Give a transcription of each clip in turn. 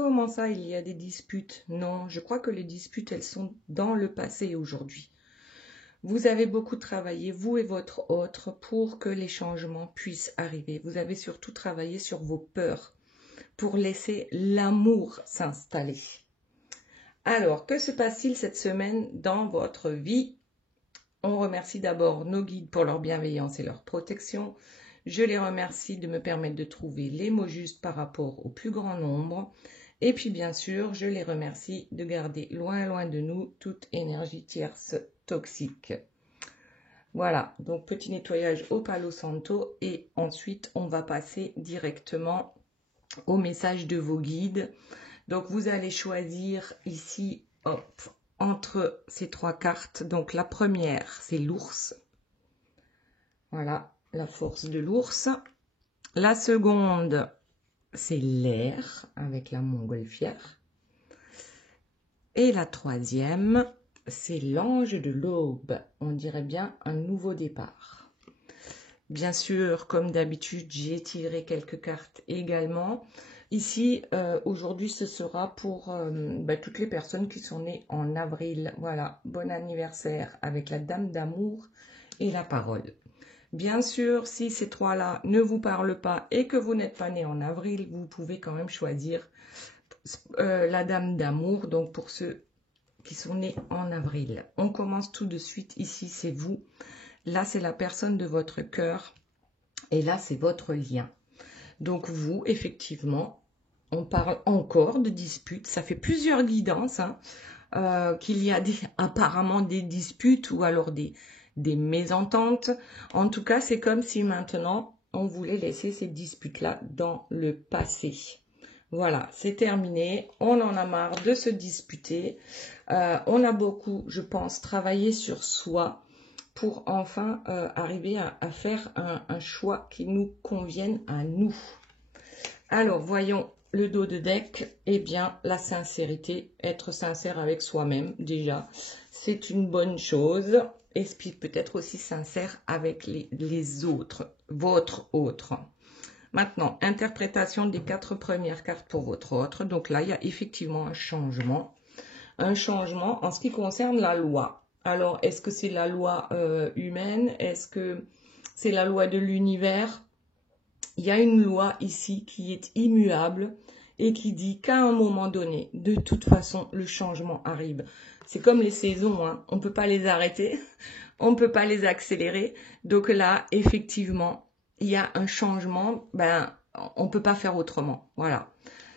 Comment ça, il y a des disputes? Non, je crois que les disputes, elles sont dans le passé aujourd'hui. Vous avez beaucoup travaillé, vous et votre autre, pour que les changements puissent arriver. Vous avez surtout travaillé sur vos peurs, pour laisser l'amour s'installer. Alors, que se passe-t-il cette semaine dans votre vie? On remercie d'abord nos guides pour leur bienveillance et leur protection. Je les remercie de me permettre de trouver les mots justes par rapport au plus grand nombre. Et puis bien sûr, je les remercie de garder loin, loin de nous toute énergie tierce toxique. Voilà, donc petit nettoyage au Palo Santo et ensuite on va passer directement au message de vos guides. Donc vous allez choisir ici, hop, entre ces trois cartes. Donc la première, c'est l'ours. Voilà, la force de l'ours. La seconde, c'est l'air avec la montgolfière. Et la troisième, c'est l'ange de l'aube. On dirait bien un nouveau départ. Bien sûr, comme d'habitude, j'ai tiré quelques cartes également. Ici, aujourd'hui, ce sera pour toutes les personnes qui sont nées en avril. Voilà, bon anniversaire avec la dame d'amour et la parole. Bien sûr, si ces trois-là ne vous parlent pas et que vous n'êtes pas né en avril, vous pouvez quand même choisir la dame d'amour, donc pour ceux qui sont nés en avril. On commence tout de suite. Ici, c'est vous. Là, c'est la personne de votre cœur. Et là, c'est votre lien. Donc vous, effectivement, on parle encore de disputes. Ça fait plusieurs guidances qu'il y a apparemment des disputes ou alors des mésententes. En tout cas, c'est comme si maintenant, on voulait laisser ces disputes-là dans le passé. Voilà, c'est terminé. On en a marre de se disputer. On a beaucoup, je pense, travaillé sur soi pour enfin arriver à faire un choix qui nous convienne à nous. Alors, voyons le dos de deck. Eh bien, la sincérité, être sincère avec soi-même, déjà, c'est une bonne chose. Et puis peut-être aussi sincère avec les autres, votre autre. Maintenant, interprétation des 4 premières cartes pour votre autre. Donc là, il y a effectivement un changement. Un changement en ce qui concerne la loi. Alors, est-ce que c'est la loi humaine? Est-ce que c'est la loi de l'univers? Il y a une loi ici qui est immuable et qui dit qu'à un moment donné, de toute façon, le changement arrive. C'est comme les saisons, hein. On ne peut pas les arrêter, on ne peut pas les accélérer. Donc là, effectivement, il y a un changement, on ne peut pas faire autrement. Voilà.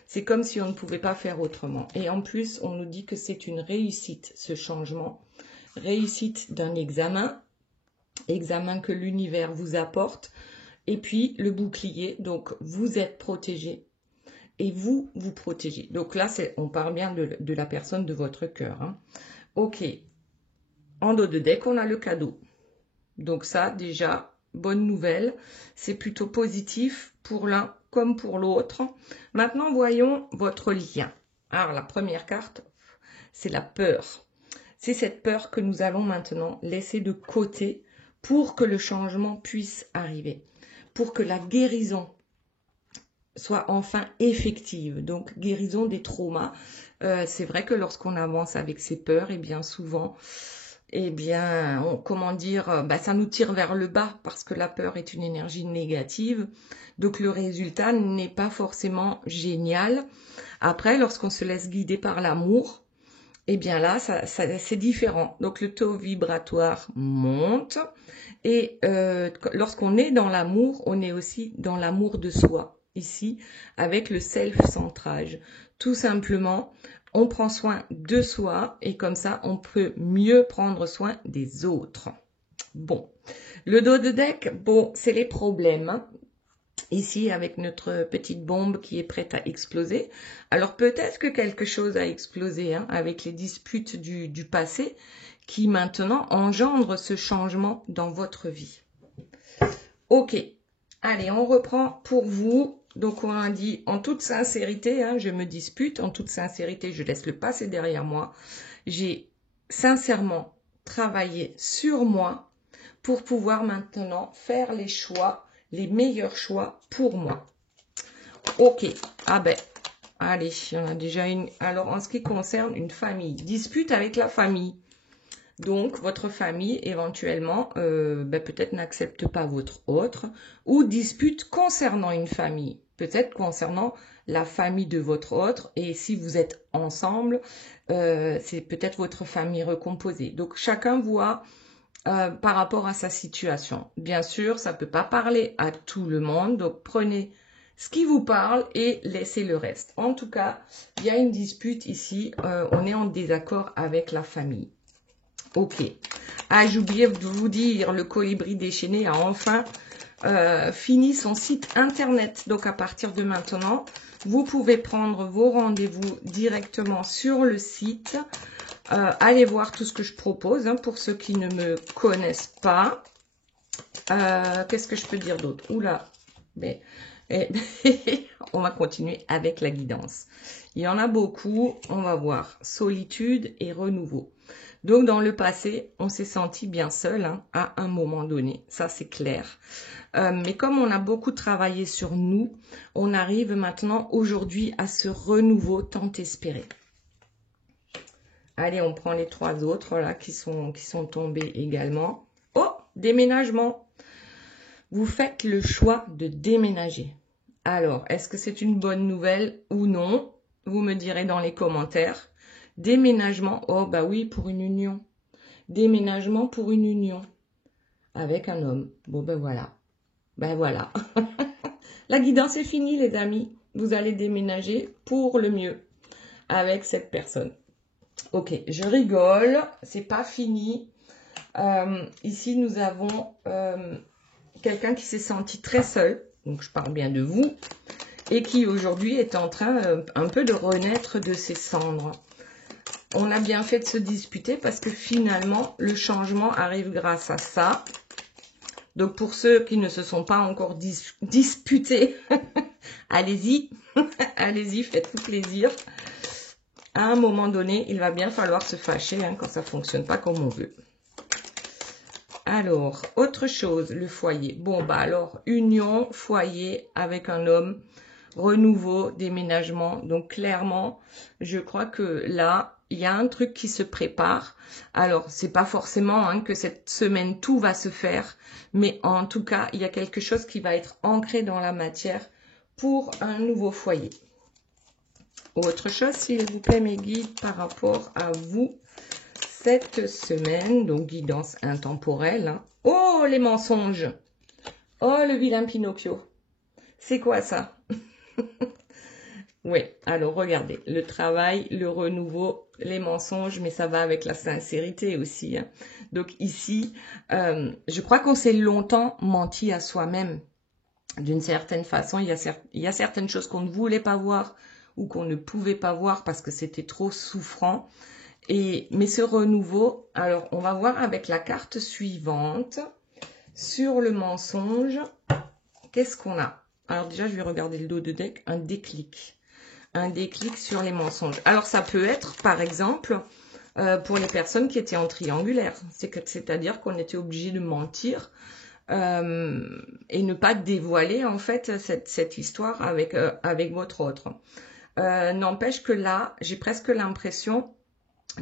C'est comme si on ne pouvait pas faire autrement. Et en plus, on nous dit que c'est une réussite, ce changement. Réussite d'un examen que l'univers vous apporte. Et puis, le bouclier, donc vous êtes protégé. Et vous protégez. Donc là, on parle bien de la personne de votre cœur. Hein. Ok. En dos de deck, on a le cadeau. Donc ça, déjà, bonne nouvelle. C'est plutôt positif pour l'un comme pour l'autre. Maintenant, voyons votre lien. Alors, la première carte, c'est la peur. C'est cette peur que nous allons maintenant laisser de côté pour que le changement puisse arriver. Pour que la guérison soit enfin effective. Donc, guérison des traumas. C'est vrai que lorsqu'on avance avec ses peurs, et bien souvent, comment dire, ça nous tire vers le bas parce que la peur est une énergie négative. Donc, le résultat n'est pas forcément génial. Après, lorsqu'on se laisse guider par l'amour, eh bien là, c'est différent. Donc, le taux vibratoire monte. Et lorsqu'on est dans l'amour, on est aussi dans l'amour de soi. Ici, avec le self-centrage. Tout simplement, on prend soin de soi et comme ça, on peut mieux prendre soin des autres. Bon, le dos de deck, bon, c'est les problèmes. Hein. Ici, avec notre petite bombe qui est prête à exploser. Alors, peut-être que quelque chose a explosé avec les disputes du passé qui maintenant engendrent ce changement dans votre vie. Ok, allez, on reprend pour vous. Donc, on a dit en toute sincérité, je me dispute, en toute sincérité, je laisse le passé derrière moi. J'ai sincèrement travaillé sur moi pour pouvoir maintenant faire les choix, les meilleurs choix pour moi. Ok, Allez, il y en a déjà une. Alors, en ce qui concerne une famille, dispute avec la famille. Donc, votre famille, éventuellement, peut-être n'accepte pas votre autre, ou dispute concernant une famille, peut-être concernant la famille de votre autre, et si vous êtes ensemble, c'est peut-être votre famille recomposée. Donc, chacun voit par rapport à sa situation. Bien sûr, ça ne peut pas parler à tout le monde, donc prenez ce qui vous parle et laissez le reste. En tout cas, il y a une dispute ici, on est en désaccord avec la famille. Ok. Ah, j'ai oublié de vous dire, le colibri déchaîné a enfin fini son site internet. Donc, à partir de maintenant, vous pouvez prendre vos rendez-vous directement sur le site. Allez voir tout ce que je propose, hein, pour ceux qui ne me connaissent pas. Qu'est-ce que je peux dire d'autre? Oula, mais on va continuer avec la guidance. Il y en a beaucoup, on va voir. Solitude et renouveau. Donc, dans le passé, on s'est senti bien seul, hein, à un moment donné. Ça, c'est clair. Mais comme on a beaucoup travaillé sur nous, on arrive maintenant, aujourd'hui, à ce renouveau tant espéré. Allez, on prend les 3 autres, là, qui sont tombés également. Oh, déménagement. Vous faites le choix de déménager. Alors, est-ce que c'est une bonne nouvelle ou non? Vous me direz dans les commentaires. Déménagement, oh bah oui, pour une union. Déménagement pour une union. Avec un homme. Bon ben voilà. Ben voilà. La guidance est finie les amis. Vous allez déménager pour le mieux. Avec cette personne. Ok, je rigole. C'est pas fini. Ici, nous avons quelqu'un qui s'est senti très seul. Donc, je parle bien de vous. Et qui aujourd'hui est en train un peu de renaître de ses cendres. On a bien fait de se disputer parce que finalement, le changement arrive grâce à ça. Donc, pour ceux qui ne se sont pas encore disputés, allez-y, allez-y, faites-vous plaisir. À un moment donné, il va bien falloir se fâcher, hein, quand ça ne fonctionne pas comme on veut. Alors, autre chose, le foyer. Bon, bah alors, union, foyer avec un homme, renouveau, déménagement. Donc, clairement, je crois que là, il y a un truc qui se prépare. Alors, c'est pas forcément, hein, que cette semaine, tout va se faire. Mais en tout cas, il y a quelque chose qui va être ancré dans la matière pour un nouveau foyer. Autre chose, s'il vous plaît, mes guides, par rapport à vous, cette semaine, donc guidance intemporelle. Hein. Oh, les mensonges! Oh, le vilain Pinocchio! C'est quoi ça? Oui, alors regardez, le travail, le renouveau, les mensonges, mais ça va avec la sincérité aussi. Hein. Donc ici, je crois qu'on s'est longtemps menti à soi-même. D'une certaine façon, il y a certaines choses qu'on ne voulait pas voir ou qu'on ne pouvait pas voir parce que c'était trop souffrant. Mais ce renouveau, alors on va voir avec la carte suivante, sur le mensonge, qu'est-ce qu'on a? Alors déjà, je vais regarder le dos de deck, un déclic. Un déclic sur les mensonges. Alors ça peut être, par exemple, pour les personnes qui étaient en triangulaire. C'est-à-dire qu'on était obligé de mentir et ne pas dévoiler en fait cette histoire avec votre autre. N'empêche que là, j'ai presque l'impression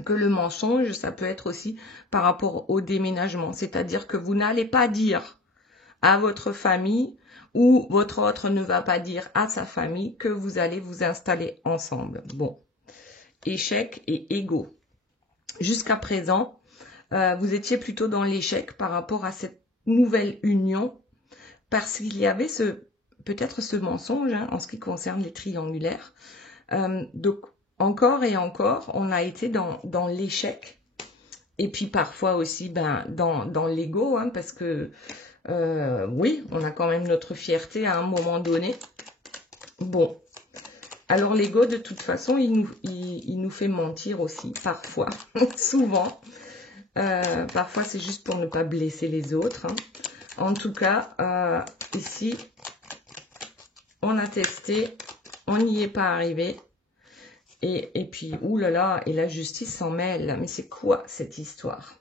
que le mensonge, ça peut être aussi par rapport au déménagement. C'est-à-dire que vous n'allez pas dire à votre famille ou votre autre ne va pas dire à sa famille que vous allez vous installer ensemble. Bon, échec et ego. Jusqu'à présent, vous étiez plutôt dans l'échec par rapport à cette nouvelle union parce qu'il y avait peut-être ce mensonge, hein, en ce qui concerne les triangulaires. Donc, encore et encore, on a été dans l'échec. Et puis parfois aussi dans l'ego, hein, parce que oui, on a quand même notre fierté à un moment donné. Bon, alors l'ego, de toute façon, il nous fait mentir aussi, parfois, souvent. Parfois, c'est juste pour ne pas blesser les autres. Hein. En tout cas, ici, on a testé, on n'y est pas arrivé. Et puis, oulala, et la justice s'en mêle. Mais c'est quoi cette histoire?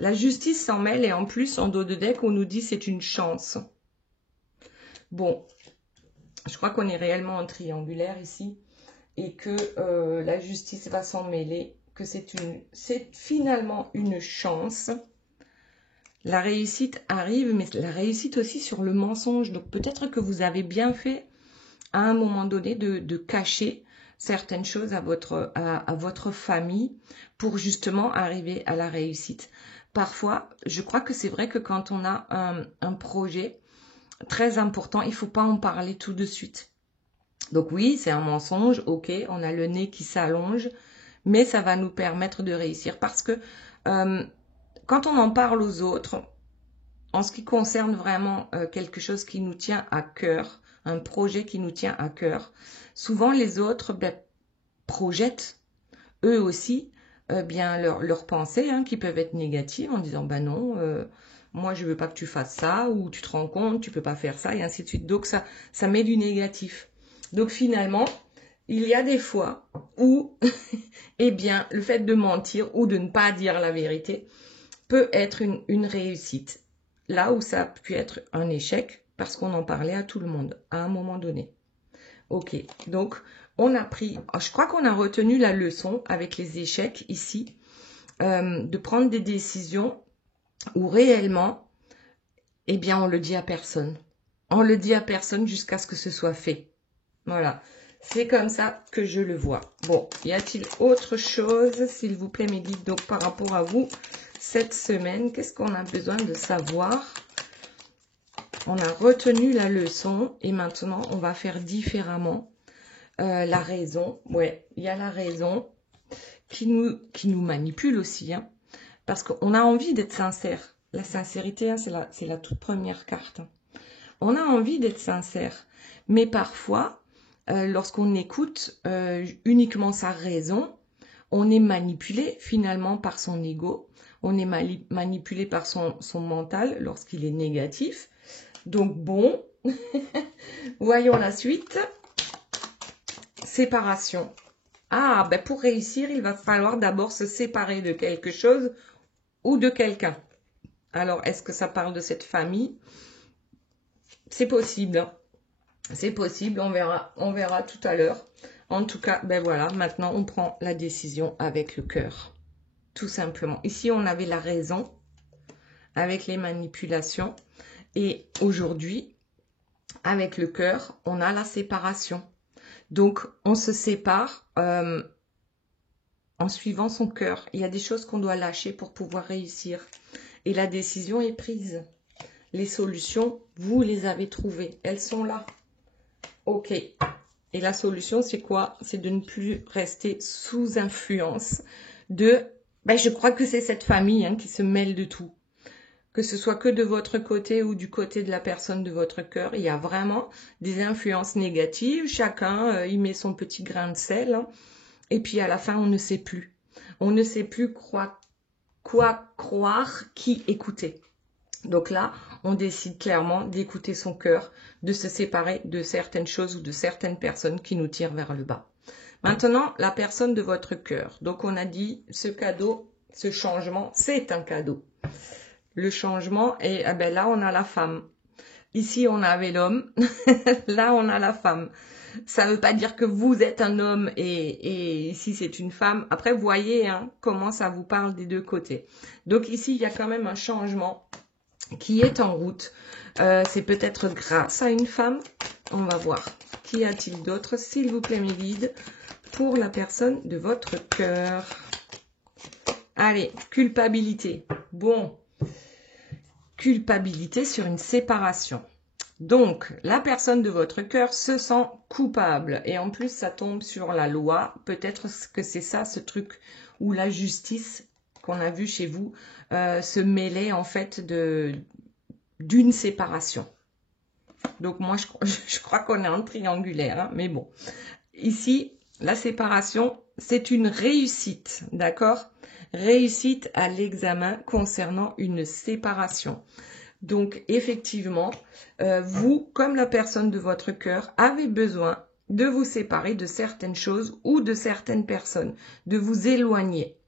La justice s'en mêle et en plus, en dos de deck, on nous dit c'est une chance. Bon, je crois qu'on est réellement en triangulaire ici. et que la justice va s'en mêler, que c'est finalement une chance. La réussite arrive, mais la réussite aussi sur le mensonge. Donc peut-être que vous avez bien fait à un moment donné de cacher certaines choses à votre famille pour justement arriver à la réussite. Parfois, je crois que c'est vrai que quand on a un projet très important, il ne faut pas en parler tout de suite. Donc oui, c'est un mensonge, ok, on a le nez qui s'allonge, mais ça va nous permettre de réussir parce que quand on en parle aux autres, en ce qui concerne vraiment quelque chose qui nous tient à cœur, un projet qui nous tient à cœur, souvent les autres projettent eux aussi bien leurs pensées qui peuvent être négatives en disant bah non, moi je veux pas que tu fasses ça, ou tu te rends compte, tu peux pas faire ça, et ainsi de suite. Donc ça met du négatif. Donc finalement, il y a des fois où eh bien le fait de mentir ou de ne pas dire la vérité peut être une réussite. Là où ça a pu être un échec parce qu'on en parlait à tout le monde à un moment donné. Ok, donc on a pris, je crois qu'on a retenu la leçon avec les échecs ici, de prendre des décisions où réellement, eh bien on le dit à personne. On le dit à personne jusqu'à ce que ce soit fait. Voilà, c'est comme ça que je le vois. Bon, y a-t-il autre chose, s'il vous plaît mes guides, donc par rapport à vous, cette semaine, qu'est-ce qu'on a besoin de savoir? On a retenu la leçon et maintenant on va faire différemment. La raison, ouais, il y a la raison qui nous manipule aussi, parce qu'on a envie d'être sincère. La sincérité, c'est la toute première carte. On a envie d'être sincère, mais parfois, lorsqu'on écoute uniquement sa raison, on est manipulé finalement par son ego, on est manipulé par son mental lorsqu'il est négatif. Donc bon, voyons la suite. Séparation. Ah, ben pour réussir, il va falloir d'abord se séparer de quelque chose ou de quelqu'un. Alors, est-ce que ça parle de cette famille? C'est possible. C'est possible, on verra tout à l'heure. En tout cas, ben voilà, maintenant on prend la décision avec le cœur. Tout simplement. Ici, on avait la raison avec les manipulations. Et aujourd'hui, avec le cœur, on a la séparation. Donc, on se sépare en suivant son cœur. Il y a des choses qu'on doit lâcher pour pouvoir réussir. Et la décision est prise. Les solutions, vous les avez trouvées. Elles sont là. Ok. Et la solution, c'est quoi? C'est de ne plus rester sous influence de... je crois que c'est cette famille qui se mêle de tout. Que ce soit que de votre côté ou du côté de la personne de votre cœur, il y a vraiment des influences négatives. Chacun y met son petit grain de sel. Et puis à la fin, on ne sait plus. On ne sait plus quoi croire, qui écouter. Donc là, on décide clairement d'écouter son cœur, de se séparer de certaines choses ou de certaines personnes qui nous tirent vers le bas. Maintenant, la personne de votre cœur. Donc on a dit, ce cadeau, ce changement, c'est un cadeau. Le changement, et là, on a la femme. Ici, on avait l'homme. Là, on a la femme. Ça ne veut pas dire que vous êtes un homme et ici, c'est une femme. Après, vous voyez comment ça vous parle des deux côtés. Donc ici, il y a quand même un changement qui est en route. C'est peut-être grâce à une femme. On va voir. Qu'y a-t-il d'autre, s'il vous plaît, mes guides, pour la personne de votre cœur? Allez, culpabilité. Bon. Culpabilité sur une séparation. Donc, la personne de votre cœur se sent coupable. Et en plus, ça tombe sur la loi. Peut-être que c'est ça, ce truc où la justice qu'on a vu chez vous se mêlait en fait d'une séparation. Donc, moi, je crois qu'on est en triangulaire. Mais bon, ici, la séparation, c'est une réussite. D'accord ? Réussite à l'examen concernant une séparation. Donc, effectivement, vous, comme la personne de votre cœur, avez besoin de vous séparer de certaines choses ou de certaines personnes, de vous éloigner.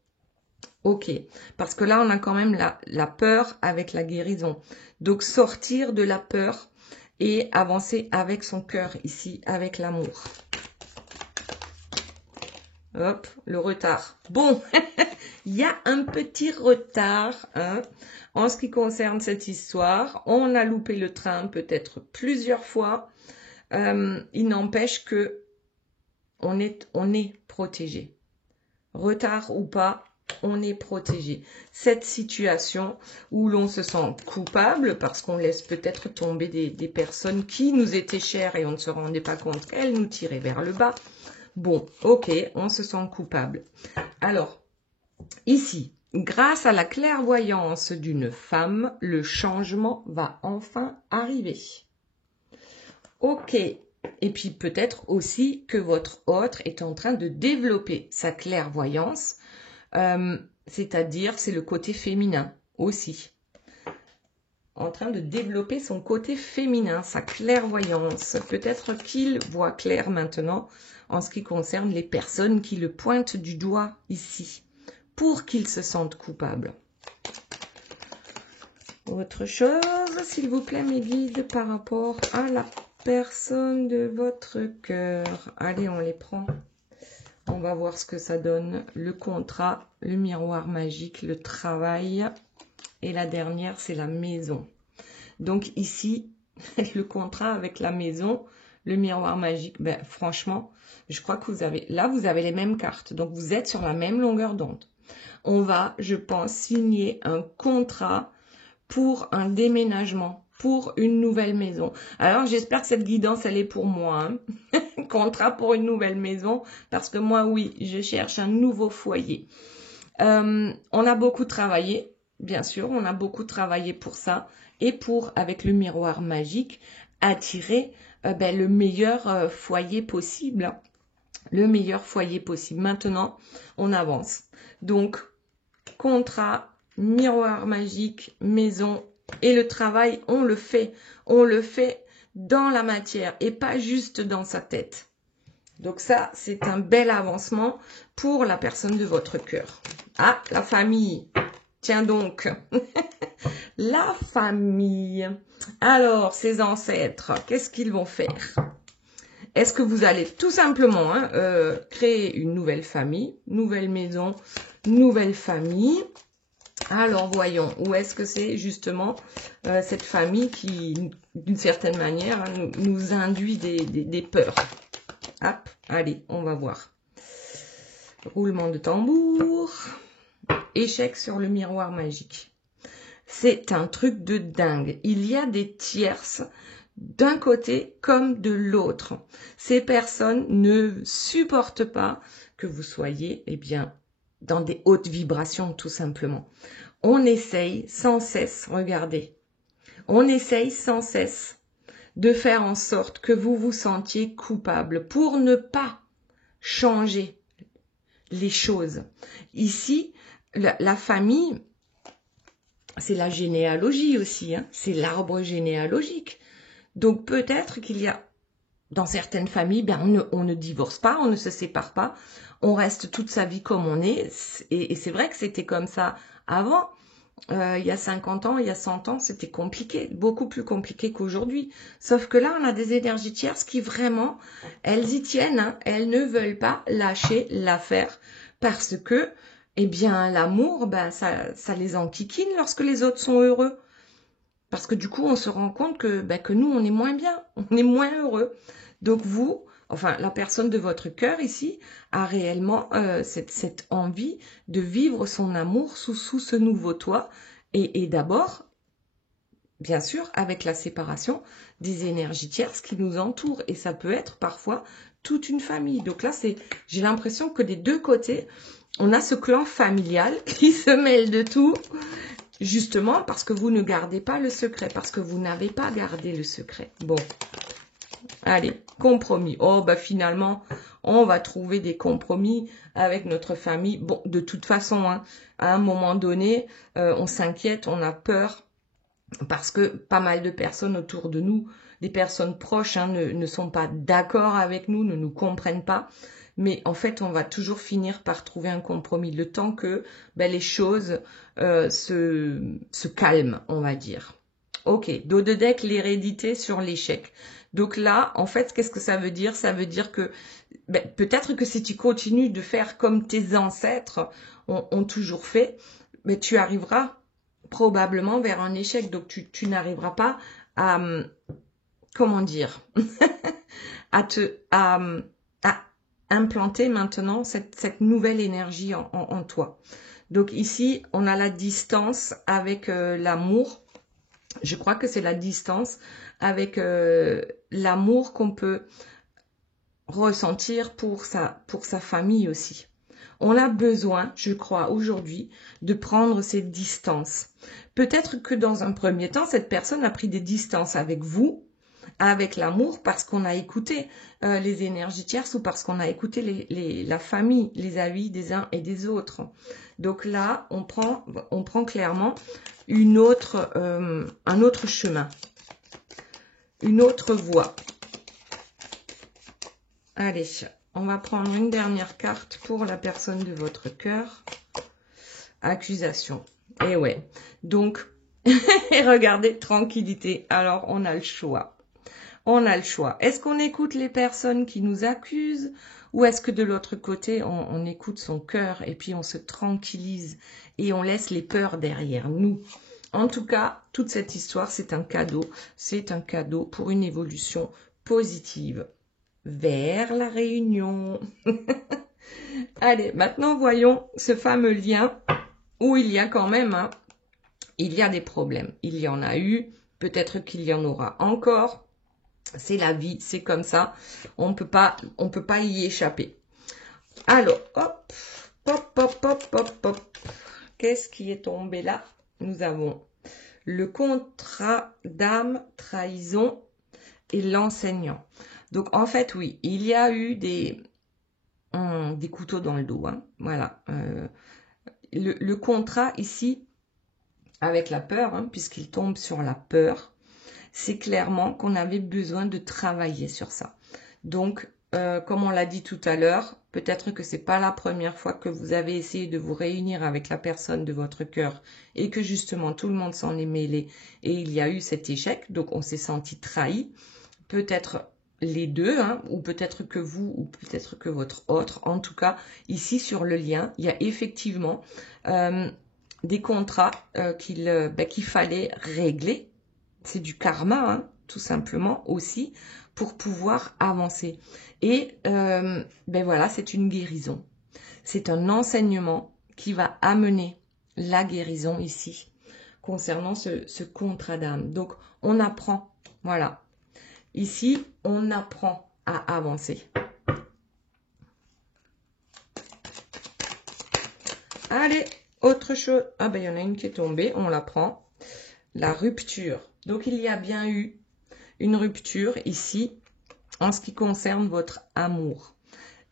Ok, parce que là, on a quand même la peur avec la guérison. Donc, sortir de la peur et avancer avec son cœur ici, avec l'amour. Hop, le retard. Bon, il y a un petit retard hein, en ce qui concerne cette histoire. On a loupé le train peut-être plusieurs fois. Il n'empêche que on est protégé. Retard ou pas, on est protégé. Cette situation où l'on se sent coupable parce qu'on laisse peut-être tomber des personnes qui nous étaient chères et on ne se rendait pas compte qu'elles nous tiraient vers le bas. Bon, ok, on se sent coupable. Alors, ici, grâce à la clairvoyance d'une femme, le changement va enfin arriver. Ok, et puis peut-être aussi que votre autre est en train de développer sa clairvoyance, c'est-à-dire c'est le côté féminin aussi. En train de développer son côté féminin, sa clairvoyance. Peut-être qu'il voit clair maintenant en ce qui concerne les personnes qui le pointent du doigt ici, pour qu'ils se sentent coupables. Autre chose, s'il vous plaît, mes guides, par rapport à la personne de votre cœur. Allez, on les prend. On va voir ce que ça donne. Le contrat, le miroir magique, le travail. Et la dernière, c'est la maison. Donc ici, le contrat avec la maison, le miroir magique, ben, franchement, je crois que vous avez les mêmes cartes. Donc vous êtes sur la même longueur d'onde. On va, je pense, signer un contrat pour un déménagement, pour une nouvelle maison. Alors, j'espère que cette guidance, elle est pour moi. Hein. Contrat pour une nouvelle maison, parce que moi, oui, je cherche un nouveau foyer. On a beaucoup travaillé, bien sûr, on a beaucoup travaillé pour ça, et pour, avec le miroir magique, attirer le meilleur foyer possible. Le meilleur foyer possible. Maintenant, on avance. Donc, contrat, miroir magique, maison et le travail, on le fait dans la matière et pas juste dans sa tête. Donc ça, c'est un bel avancement pour la personne de votre cœur. Ah, la famille. Tiens donc, la famille. Alors, ces ancêtres, qu'est-ce qu'ils vont faire? Est-ce que vous allez tout simplement créer une nouvelle famille, nouvelle maison, nouvelle famille? Alors, voyons, où est-ce que c'est justement cette famille qui, d'une certaine manière, nous induit des peurs? Hop, allez, on va voir. Roulement de tambour. Échec sur le miroir magique. C'est un truc de dingue. Il y a des tierces d'un côté comme de l'autre. Ces personnes ne supportent pas que vous soyez, eh bien, dans des hautes vibrations, tout simplement. On essaye sans cesse, regardez, on essaye sans cesse de faire en sorte que vous vous sentiez coupable pour ne pas changer les choses. Ici, la famille, c'est la généalogie aussi, hein, c'est l'arbre généalogique. Donc peut-être qu'il y a, dans certaines familles, on ne divorce pas, on ne se sépare pas, on reste toute sa vie comme on est. Et c'est vrai que c'était comme ça avant. Il y a 50 ans, il y a 100 ans, c'était compliqué, beaucoup plus compliqué qu'aujourd'hui. Sauf que là, on a des énergies tierces qui vraiment, elles y tiennent, hein, elles ne veulent pas lâcher l'affaire parce que, eh bien, l'amour, ça les enquiquine lorsque les autres sont heureux. Parce que du coup, on se rend compte que nous, on est moins bien, on est moins heureux. Donc vous, enfin la personne de votre cœur ici, a réellement cette envie de vivre son amour sous ce nouveau toit. Et d'abord, bien sûr, avec la séparation des énergies tierces qui nous entourent. Et ça peut être parfois toute une famille. Donc là, j'ai l'impression que des deux côtés, on a ce clan familial qui se mêle de tout. Justement parce que vous ne gardez pas le secret, parce que vous n'avez pas gardé le secret. Bon, allez, compromis. Oh, finalement, on va trouver des compromis avec notre famille. Bon, de toute façon, hein, à un moment donné, on s'inquiète, on a peur, parce que pas mal de personnes autour de nous, des personnes proches, hein, ne sont pas d'accord avec nous, ne nous comprennent pas. Mais en fait, on va toujours finir par trouver un compromis, le temps que les choses se calment, on va dire. Ok, dos de deck, l'hérédité sur l'échec. Donc là, en fait, qu'est-ce que ça veut dire? Ça veut dire que peut-être que si tu continues de faire comme tes ancêtres ont toujours fait, mais tu arriveras probablement vers un échec. Donc tu n'arriveras pas à, comment dire, à implanter maintenant cette nouvelle énergie en toi. Donc ici, on a la distance avec l'amour. Je crois que c'est la distance avec l'amour qu'on peut ressentir pour sa famille aussi. On a besoin, je crois, aujourd'hui, de prendre ces distances. Peut-être que dans un premier temps, cette personne a pris des distances avec vous, avec l'amour, parce qu'on a écouté les énergies tierces ou parce qu'on a écouté la famille, les avis des uns et des autres. Donc là, on prend clairement un autre chemin, une autre voie. Allez, on va prendre une dernière carte pour la personne de votre cœur. Accusation. Et ouais. Donc, regardez, tranquillité. Alors, on a le choix. On a le choix. Est-ce qu'on écoute les personnes qui nous accusent ou est-ce que de l'autre côté, on écoute son cœur et puis on se tranquillise et on laisse les peurs derrière nous? En tout cas, toute cette histoire, c'est un cadeau. C'est un cadeau pour une évolution positive vers la réunion. Allez, maintenant voyons ce fameux lien où il y a quand même, il y a des problèmes. Il y en a eu, peut-être qu'il y en aura encore. C'est la vie, c'est comme ça. On peut pas y échapper. Alors, hop, hop, hop, hop, hop, hop. Qu'est-ce qui est tombé là? Nous avons le contrat d'âme, trahison et l'enseignant. Donc, en fait, oui, il y a eu des couteaux dans le dos. Voilà. Le contrat ici, avec la peur, puisqu'il tombe sur la peur, c'est clairement qu'on avait besoin de travailler sur ça. Donc, comme on l'a dit tout à l'heure, peut-être que c'est pas la première fois que vous avez essayé de vous réunir avec la personne de votre cœur et que justement tout le monde s'en est mêlé et il y a eu cet échec, donc on s'est senti trahi. Peut-être les deux, ou peut-être que vous, ou peut-être que votre autre. En tout cas, ici sur le lien, il y a effectivement des contrats qu'il fallait régler. C'est du karma, tout simplement aussi, pour pouvoir avancer. Et voilà, c'est une guérison. C'est un enseignement qui va amener la guérison ici, concernant ce contrat d'âme. Donc, on apprend, voilà. Ici, on apprend à avancer. Allez, autre chose. Ah ben, il y en a une qui est tombée, on la prend. La rupture. Donc, il y a bien eu une rupture ici en ce qui concerne votre amour.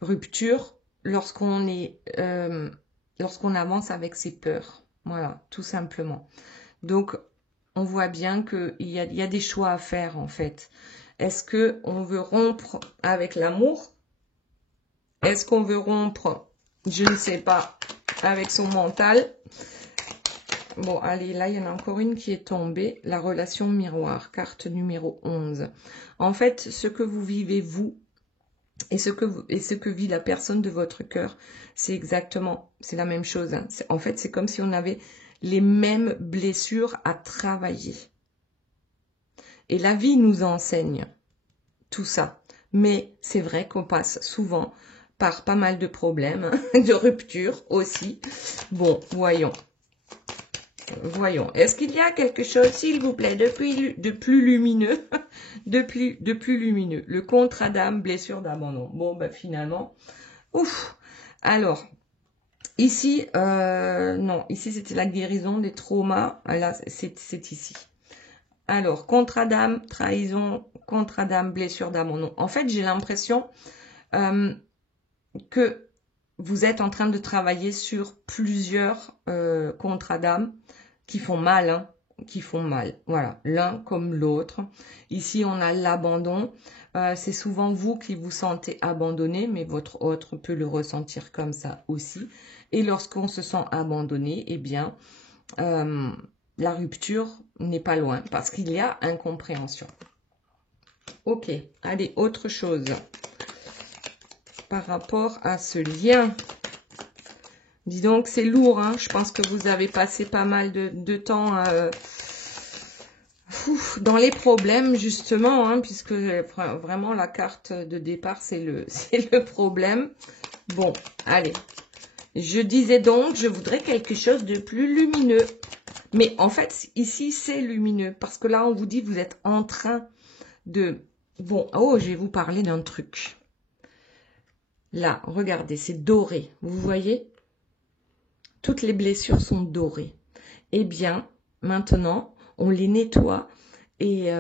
Rupture lorsqu'on avance avec ses peurs. Voilà, tout simplement. Donc, on voit bien qu'il y a des choix à faire, en fait. Est-ce qu'on veut rompre avec l'amour? Est-ce qu'on veut rompre, je ne sais pas, avec son mental? Bon, allez, là, il y en a encore une qui est tombée. La relation miroir, carte numéro 11. En fait, ce que vous vivez, vous, et ce que vit la personne de votre cœur, c'est la même chose. En fait, c'est comme si on avait les mêmes blessures à travailler. Et la vie nous enseigne tout ça. Mais c'est vrai qu'on passe souvent par pas mal de problèmes, de ruptures aussi. Bon, voyons. Voyons. Est-ce qu'il y a quelque chose, s'il vous plaît, de plus lumineux, de plus lumineux? Le contrat d'âme, blessure d'abandon. Bon, ben finalement, ouf. Alors, ici, non, ici c'était la guérison des traumas. Là, c'est ici. Alors, contrat d'âme, trahison, contrat d'âme, blessure d'abandon. En fait, j'ai l'impression que vous êtes en train de travailler sur plusieurs contrats d'âme qui font mal, qui font mal. Voilà, l'un comme l'autre. Ici, on a l'abandon. C'est souvent vous qui vous sentez abandonné, mais votre autre peut le ressentir comme ça aussi. Et lorsqu'on se sent abandonné, eh bien, la rupture n'est pas loin parce qu'il y a incompréhension. Ok, allez, autre chose par rapport à ce lien. Dis donc, c'est lourd, hein. Je pense que vous avez passé pas mal de temps dans les problèmes, justement, hein, puisque vraiment la carte de départ, c'est le problème. Bon, allez. Je disais donc, je voudrais quelque chose de plus lumineux. Mais en fait, ici, c'est lumineux. Parce que là, on vous dit, vous êtes en train de... Bon, oh, je vais vous parler d'un truc. Là, regardez, c'est doré. Vous voyez? Toutes les blessures sont dorées. Eh bien, maintenant, on les nettoie et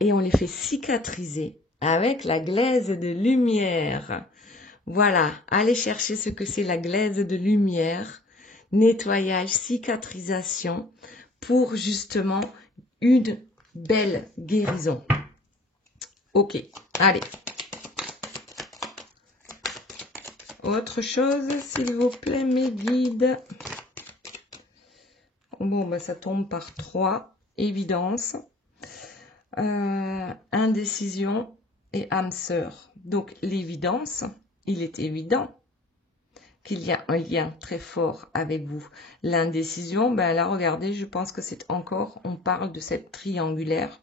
on les fait cicatriser avec la glaise de lumière. Voilà, allez chercher ce que c'est la glaise de lumière. Nettoyage, cicatrisation pour justement une belle guérison. Ok, allez. Autre chose, s'il vous plaît, mes guides. Bon, ben, ça tombe par 3. Évidence. Indécision et âme sœur. Donc, l'évidence, il est évident qu'il y a un lien très fort avec vous. L'indécision, ben là, regardez, je pense que c'est encore, on parle de cette triangulaire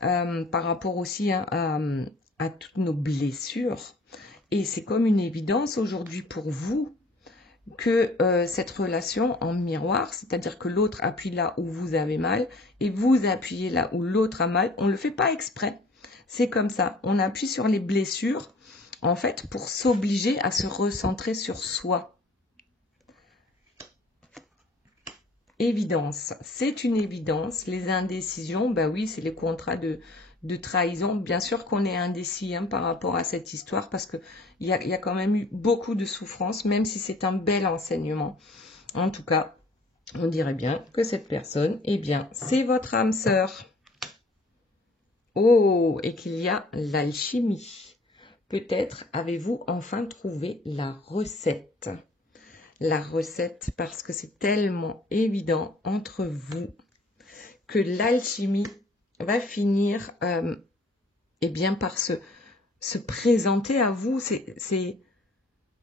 par rapport aussi hein, à toutes nos blessures. Et c'est comme une évidence aujourd'hui pour vous que cette relation en miroir, c'est-à-dire que l'autre appuie là où vous avez mal et vous appuyez là où l'autre a mal, on ne le fait pas exprès. C'est comme ça, on appuie sur les blessures en fait pour s'obliger à se recentrer sur soi. Évidence, c'est une évidence. Les indécisions, bah oui, c'est les contrats de trahison. Bien sûr qu'on est indécis hein, par rapport à cette histoire parce qu'il y a quand même eu beaucoup de souffrance, même si c'est un bel enseignement. En tout cas, on dirait bien que cette personne, eh bien, c'est votre âme sœur. Oh, et qu'il y a l'alchimie. Peut-être avez-vous enfin trouvé la recette. La recette parce que c'est tellement évident entre vous que l'alchimie va finir eh bien par se présenter à vous.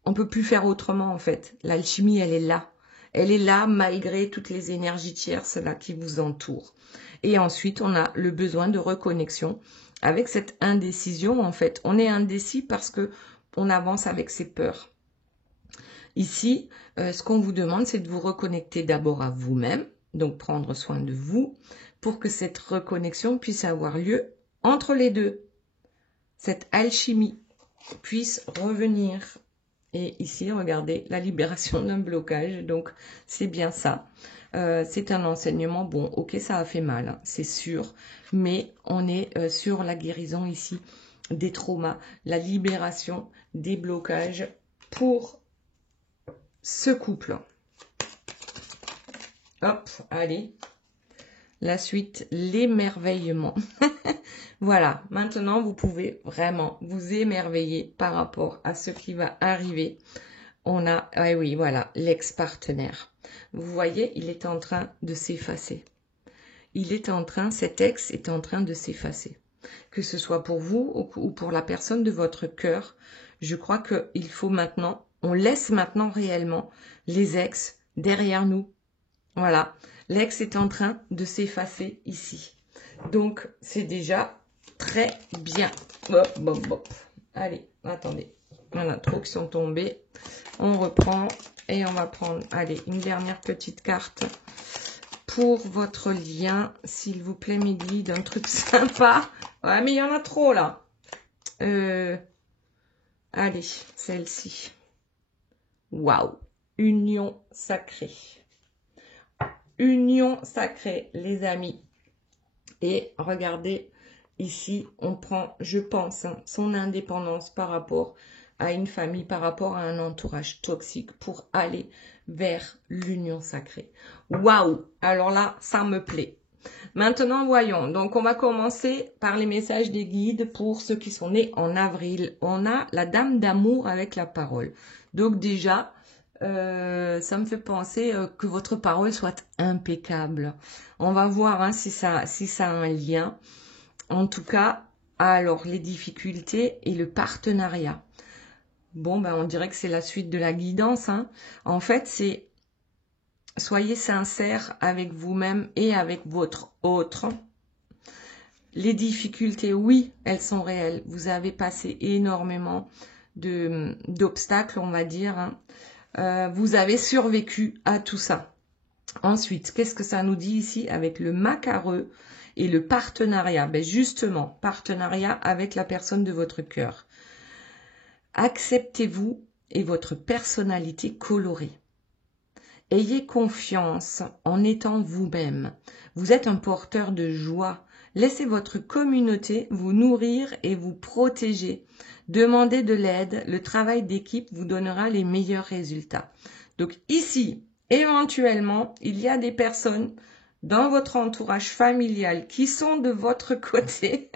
On peut plus faire autrement en fait. L'alchimie, elle est là. Elle est là malgré toutes les énergies tierces là qui vous entourent. Et ensuite, on a le besoin de reconnexion avec cette indécision en fait. On est indécis parce que on avance avec ses peurs. Ici, ce qu'on vous demande, c'est de vous reconnecter d'abord à vous-même, donc prendre soin de vous, pour que cette reconnexion puisse avoir lieu entre les deux. Cette alchimie puisse revenir. Et ici, regardez, la libération d'un blocage, donc c'est bien ça. C'est un enseignement, bon, ok, ça a fait mal, hein, c'est sûr, mais on est sur la guérison ici des traumas, la libération des blocages pour ce couple. Hop, allez. La suite, l'émerveillement. Voilà, maintenant vous pouvez vraiment vous émerveiller par rapport à ce qui va arriver. On a, ah oui, voilà, l'ex-partenaire. Vous voyez, il est en train de s'effacer. Il est en train, cet ex est en train de s'effacer. Que ce soit pour vous ou pour la personne de votre cœur, je crois qu'il faut maintenant, on laisse maintenant réellement les ex derrière nous. Voilà, l'ex est en train de s'effacer ici. Donc, c'est déjà très bien. Hop, hop, hop. Allez, attendez. Il y en a trop qui sont tombés. On reprend et on va prendre, allez, une dernière petite carte pour votre lien. S'il vous plaît, mes guides, un truc sympa. Ouais, mais il y en a trop, là. Allez, celle-ci. Waouh. Union sacrée. Union sacrée, les amis. Et regardez, ici, on prend, je pense, hein, son indépendance par rapport à une famille, par rapport à un entourage toxique pour aller vers l'union sacrée. Waouh! Alors là, ça me plaît. Maintenant, voyons. Donc, on va commencer par les messages des guides pour ceux qui sont nés en avril. On a la dame d'amour avec la parole. Donc, déjà, Ça me fait penser que votre parole soit impeccable. On va voir hein, si ça a un lien. En tout cas, alors les difficultés et le partenariat. Bon, ben on dirait que c'est la suite de la guidance. Hein. En fait, c'est soyez sincère avec vous-même et avec votre autre. Les difficultés, oui, elles sont réelles. Vous avez passé énormément d'obstacles, on va dire. Hein. Vous avez survécu à tout ça. Ensuite, qu'est-ce que ça nous dit ici avec le macareux et le partenariat? Ben justement, partenariat avec la personne de votre cœur. Acceptez-vous et votre personnalité colorée. Ayez confiance en étant vous-même. Vous êtes un porteur de joie. Laissez votre communauté vous nourrir et vous protéger. Demandez de l'aide. Le travail d'équipe vous donnera les meilleurs résultats. Donc ici, éventuellement, il y a des personnes dans votre entourage familial qui sont de votre côté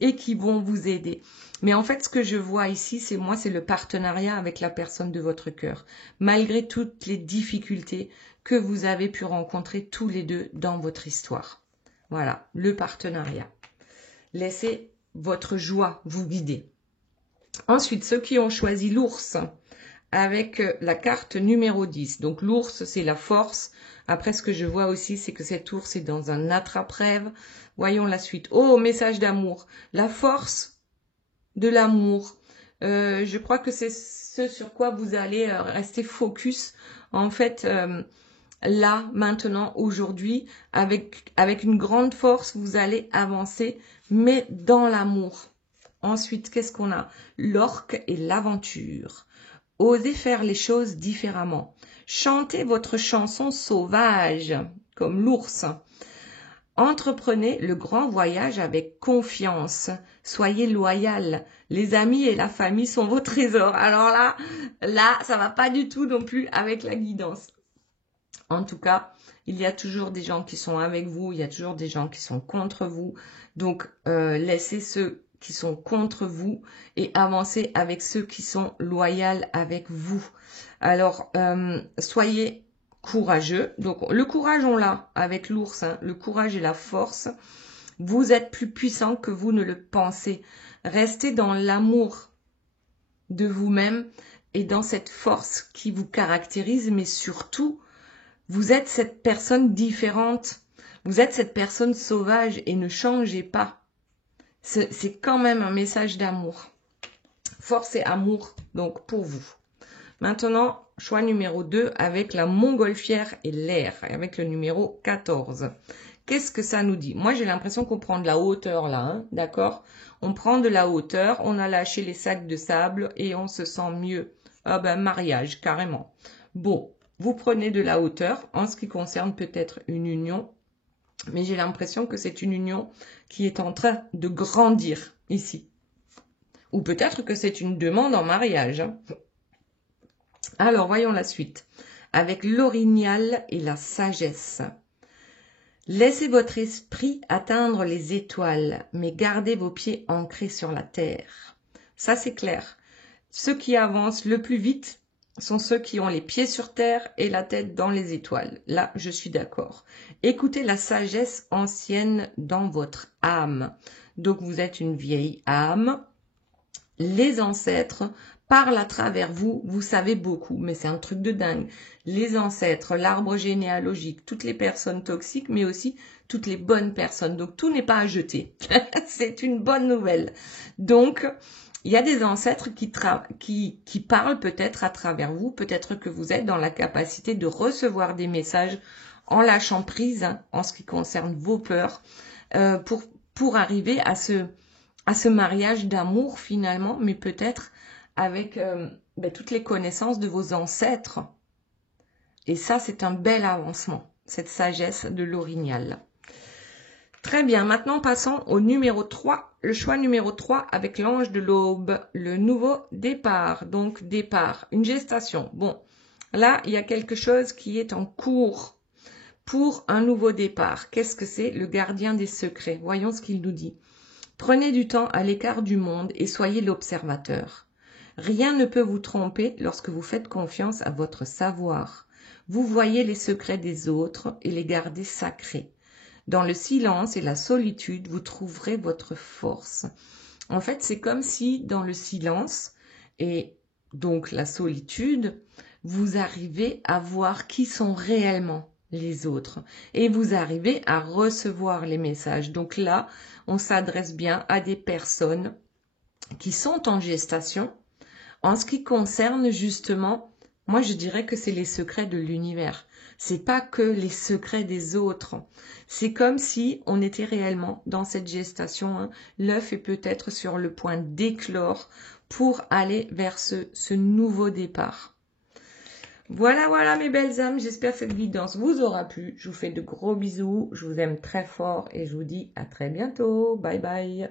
et qui vont vous aider. Mais en fait, ce que je vois ici, c'est le partenariat avec la personne de votre cœur. Malgré toutes les difficultés que vous avez pu rencontrer tous les deux dans votre histoire. Voilà, le partenariat. Laissez votre joie vous guider. Ensuite, ceux qui ont choisi l'ours avec la carte numéro 10. Donc l'ours, c'est la force. Après, ce que je vois aussi, c'est que cet ours est dans un attrape-rêve. Voyons la suite. Oh, message d'amour. La force de l'amour. Je crois que c'est ce sur quoi vous allez rester focus. En fait, là, maintenant, aujourd'hui, avec une grande force, vous allez avancer, mais dans l'amour. Ensuite, qu'est-ce qu'on a? L'orque et l'aventure. Osez faire les choses différemment. Chantez votre chanson sauvage, comme l'ours. Entreprenez le grand voyage avec confiance. Soyez loyal. Les amis et la famille sont vos trésors. Alors là, ça va pas du tout non plus avec la guidance. En tout cas, il y a toujours des gens qui sont avec vous, il y a toujours des gens qui sont contre vous. Donc, laissez ceux qui sont contre vous et avancez avec ceux qui sont loyaux avec vous. Alors, soyez courageux. Donc, le courage, on l'a avec l'ours, hein, le courage et la force. Vous êtes plus puissant que vous ne le pensez. Restez dans l'amour de vous-même et dans cette force qui vous caractérise, mais surtout, vous êtes cette personne différente. Vous êtes cette personne sauvage et ne changez pas. C'est quand même un message d'amour. Force et amour, donc, pour vous. Maintenant, choix numéro 2 avec la montgolfière et l'air, avec le numéro 14. Qu'est-ce que ça nous dit? Moi, j'ai l'impression qu'on prend de la hauteur là, hein, d'accord? On prend de la hauteur, on a lâché les sacs de sable et on se sent mieux. Ah ben, mariage, carrément. Bon, vous prenez de la hauteur en ce qui concerne peut-être une union, mais j'ai l'impression que c'est une union qui est en train de grandir ici. Ou peut-être que c'est une demande en mariage. Hein. Alors, voyons la suite. Avec l'orignal et la sagesse. Laissez votre esprit atteindre les étoiles, mais gardez vos pieds ancrés sur la terre. Ça, c'est clair. Ceux qui avancent le plus vite sont ceux qui ont les pieds sur terre et la tête dans les étoiles. Là, je suis d'accord. Écoutez la sagesse ancienne dans votre âme. Donc, vous êtes une vieille âme. Les ancêtres parlent à travers vous. Vous savez beaucoup, mais c'est un truc de dingue. Les ancêtres, l'arbre généalogique, toutes les personnes toxiques, mais aussi toutes les bonnes personnes. Donc, tout n'est pas à jeter. C'est une bonne nouvelle. Donc, il y a des ancêtres qui parlent peut-être à travers vous. Peut-être que vous êtes dans la capacité de recevoir des messages en lâchant prise hein, en ce qui concerne vos peurs pour arriver à ce mariage d'amour finalement, mais peut-être avec toutes les connaissances de vos ancêtres. Et ça, c'est un bel avancement, cette sagesse de l'orignal. Très bien, maintenant passons au numéro 3, le choix numéro 3 avec l'ange de l'aube, le nouveau départ. Donc départ, une gestation. Bon, là, il y a quelque chose qui est en cours pour un nouveau départ. Qu'est-ce que c'est? Le gardien des secrets. Voyons ce qu'il nous dit. Prenez du temps à l'écart du monde et soyez l'observateur. Rien ne peut vous tromper lorsque vous faites confiance à votre savoir. Vous voyez les secrets des autres et les gardez sacrés. Dans le silence et la solitude, vous trouverez votre force. En fait, c'est comme si dans le silence et donc la solitude, vous arrivez à voir qui sont réellement les autres et vous arrivez à recevoir les messages. Donc là, on s'adresse bien à des personnes qui sont en gestation. En ce qui concerne justement, moi je dirais que c'est les secrets de l'univers. C'est pas que les secrets des autres. C'est comme si on était réellement dans cette gestation. Hein. L'œuf est peut-être sur le point d'éclore pour aller vers ce nouveau départ. Voilà mes belles âmes, j'espère que cette guidance vous aura plu. Je vous fais de gros bisous, je vous aime très fort et je vous dis à très bientôt. Bye bye.